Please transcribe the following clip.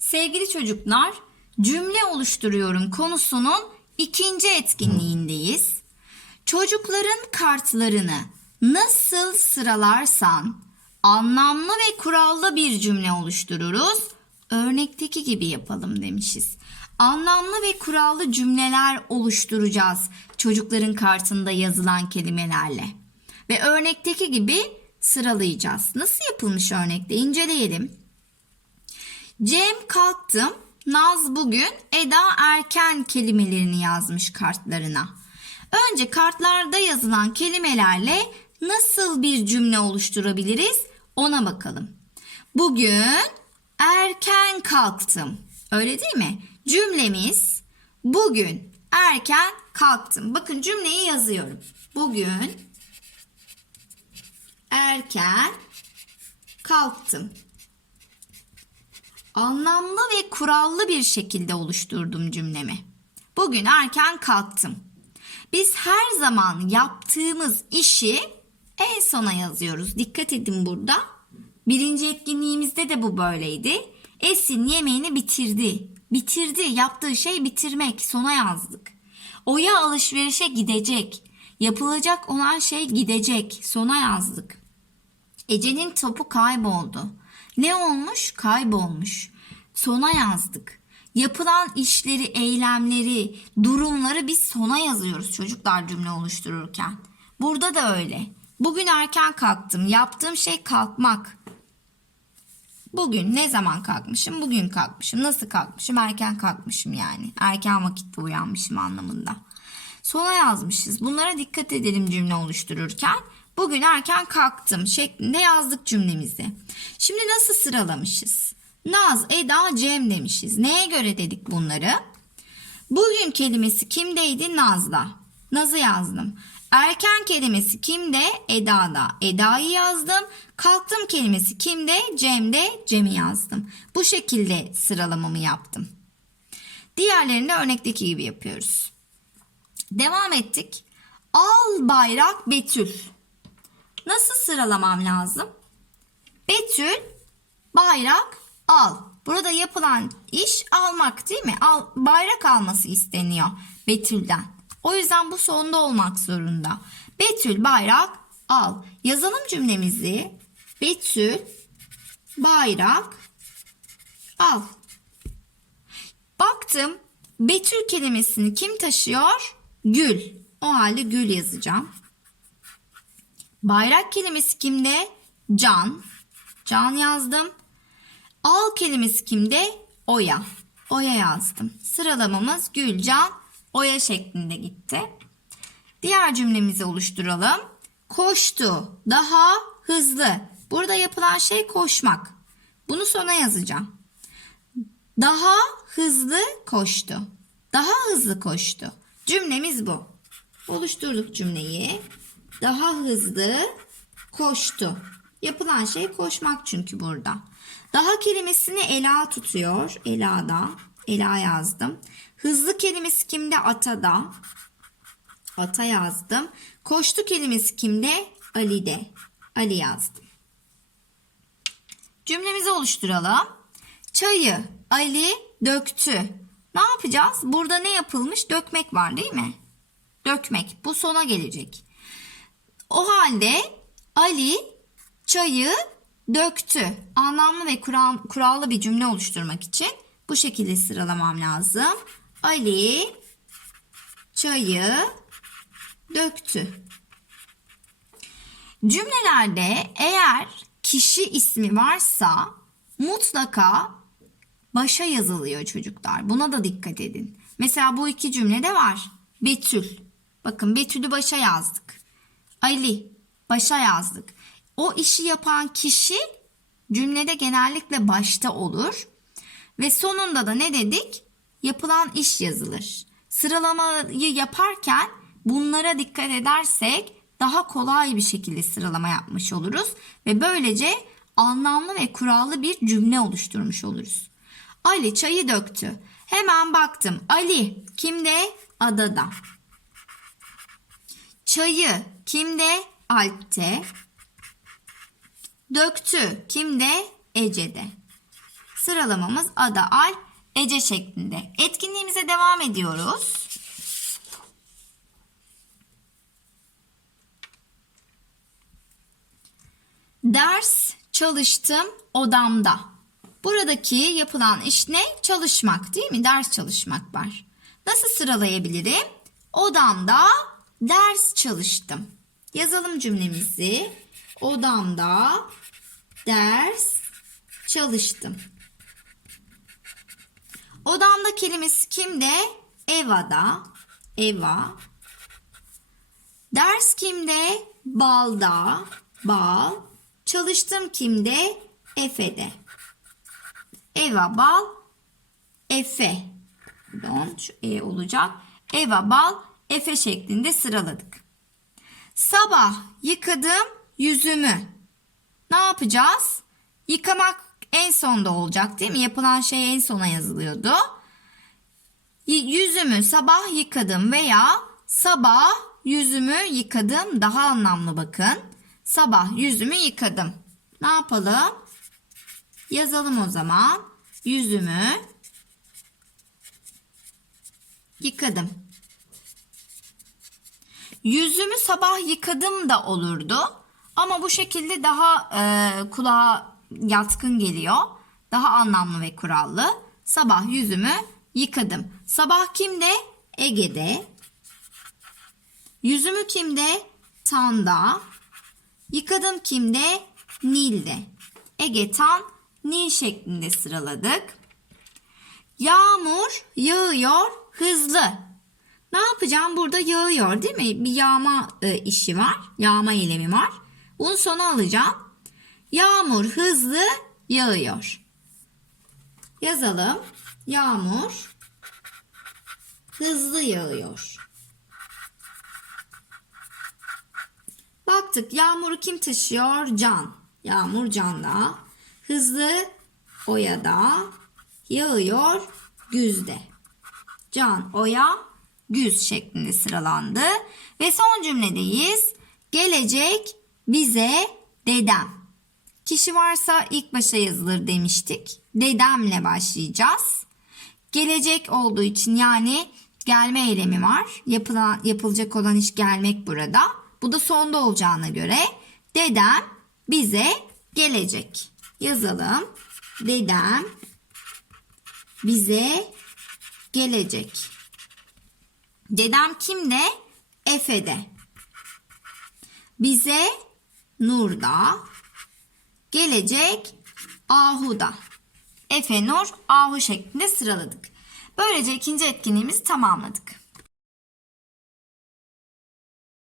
Sevgili çocuklar, cümle oluşturuyorum konusunun ikinci etkinliğindeyiz. Çocukların kartlarını nasıl sıralarsan anlamlı ve kurallı bir cümle oluştururuz. Örnekteki gibi yapalım demişiz. Anlamlı ve kurallı cümleler oluşturacağız çocukların kartında yazılan kelimelerle. Ve örnekteki gibi sıralayacağız. Nasıl yapılmış örnekte inceleyelim. Cem kalktım. Naz bugün Eda erken kelimelerini yazmış kartlarına. Önce kartlarda yazılan kelimelerle nasıl bir cümle oluşturabiliriz ona bakalım. Bugün erken kalktım. Öyle değil mi? Cümlemiz bugün erken kalktım. Bakın cümleyi yazıyorum. Bugün erken kalktım anlamlı ve kurallı bir şekilde oluşturdum cümlemi. Bugün erken kalktım. Biz her zaman yaptığımız işi en sona yazıyoruz. Dikkat edin burada. Birinci etkinliğimizde de bu böyleydi. Esin yemeğini bitirdi. Bitirdi. Yaptığı şey bitirmek. Sona yazdık. Oya alışverişe gidecek. Yapılacak olan şey gidecek. Sona yazdık. Ece'nin topu kayboldu. Ne olmuş? Kaybolmuş. Sona yazdık. Yapılan işleri, eylemleri, durumları biz sona yazıyoruz çocuklar cümle oluştururken. Burada da öyle. Bugün erken kalktım. Yaptığım şey kalkmak. Bugün ne zaman kalkmışım? Bugün kalkmışım. Nasıl kalkmışım? Erken kalkmışım yani. Erken vakitte uyanmışım anlamında. Sona yazmışız. Bunlara dikkat edelim cümle oluştururken. Bugün erken kalktım şeklinde yazdık cümlemizi. Şimdi nasıl sıralamışız? Naz, Eda, Cem demişiz. Neye göre dedik bunları? Bugün kelimesi kimdeydi? Naz'da. Naz'ı yazdım. Erken kelimesi kimde? Eda'da. Eda'yı yazdım. Kalktım kelimesi kimde? Cem'de. Cem'i yazdım. Bu şekilde sıralamamı yaptım. Diğerlerini de örnekteki gibi yapıyoruz. Devam ettik. Al bayrak Betül. Nasıl sıralamam lazım? Betül, bayrak, al. Burada yapılan iş almak değil mi? Al, bayrak alması isteniyor Betül'den. O yüzden bu sonda olmak zorunda. Betül, bayrak, al. Yazalım cümlemizi. Betül, bayrak, al. Baktım Betül kelimesini kim taşıyor? Gül. O halde gül yazacağım. Bayrak kelimesi kimde? Can. Can yazdım. Al kelimesi kimde? Oya. Oya yazdım. Sıralamamız Gülcan, Oya şeklinde gitti. Diğer cümlemizi oluşturalım. Koştu. Daha hızlı. Burada yapılan şey koşmak. Bunu sona yazacağım. Daha hızlı koştu. Daha hızlı koştu. Cümlemiz bu. Oluşturduk cümleyi. Daha hızlı koştu. Yapılan şey koşmak çünkü burada. Daha kelimesini Ela tutuyor. Ela'da. Ela yazdım. Hızlı kelimesi kimde? Ata'da. Ata yazdım. Koştu kelimesi kimde? Ali'de. Ali yazdım. Cümlemizi oluşturalım. Çayı Ali döktü. Ne yapacağız? Burada ne yapılmış? Dökmek var değil mi? Dökmek. Bu sona gelecek. O halde Ali çayı döktü. Anlamlı ve kural, kurallı bir cümle oluşturmak için bu şekilde sıralamam lazım. Ali çayı döktü. Cümlelerde eğer kişi ismi varsa mutlaka başa yazılıyor çocuklar. Buna da dikkat edin. Mesela bu iki cümlede var. Betül. Bakın Betül'ü başa yazdık. Ali başa yazdık. O işi yapan kişi cümlede genellikle başta olur. Ve sonunda da ne dedik? Yapılan iş yazılır. Sıralamayı yaparken bunlara dikkat edersek daha kolay bir şekilde sıralama yapmış oluruz ve böylece anlamlı ve kurallı bir cümle oluşturmuş oluruz. Ali çayı döktü. Hemen baktım. Ali kimde? Adada. Çayı kimde? Alp'te. Döktü kimde? Ece'de. Sıralamamız Ada, Al, Ece şeklinde. Etkinliğimize devam ediyoruz. Ders çalıştım odamda. Buradaki yapılan iş ne? Çalışmak değil mi? Ders çalışmak var. Nasıl sıralayabilirim? Odamda ders çalıştım. Yazalım cümlemizi. Odamda ders çalıştım. Odamda kelimesi kimde? Eva'da. Eva. Ders kimde? Balda. Bal. Çalıştım kimde? Efe'de. Eva bal. Efe. Pardon şu E olacak. Eva bal. Efe şeklinde sıraladık. Sabah yıkadım yüzümü. Ne yapacağız? Yıkamak en sonda olacak değil mi? Yapılan şey en sona yazılıyordu. Yüzümü sabah yıkadım veya sabah yüzümü yıkadım daha anlamlı bakın. Sabah yüzümü yıkadım. Ne yapalım? Yazalım o zaman. Yüzümü yıkadım. Yüzümü sabah yıkadım da olurdu. Ama bu şekilde daha e, kulağa yatkın geliyor. Daha anlamlı ve kurallı. Sabah yüzümü yıkadım. Sabah kimde? Ege'de. Yüzümü kimde? Tan'da. Yıkadım kimde? Nil'de. Ege, Tan, Nil şeklinde sıraladık. Yağmur yağıyor hızlı. Ne yapacağım? Burada yağıyor değil mi? Bir yağma e, işi var. Yağma eylemi var. Bunu sona alacağım. Yağmur hızlı yağıyor. Yazalım. Yağmur hızlı yağıyor. Baktık yağmuru kim taşıyor? Can. Yağmur canda. Hızlı oyada. Yağıyor güzde. Can, Oya, Güz şeklinde sıralandı. Ve son cümledeyiz. Gelecek bize dedem. Kişi varsa ilk başa yazılır demiştik. Dedemle başlayacağız. Gelecek olduğu için yani gelme eylemi var. Yapılan, yapılacak olan iş gelmek burada. Bu da sonda olacağına göre dedem bize gelecek. Yazalım. Dedem bize gelecek. Dedem kimde? Efe'de. Bize Nur'da. Gelecek Ahu'da. Efe, Nur, Ahu şeklinde sıraladık. Böylece ikinci etkinliğimizi tamamladık.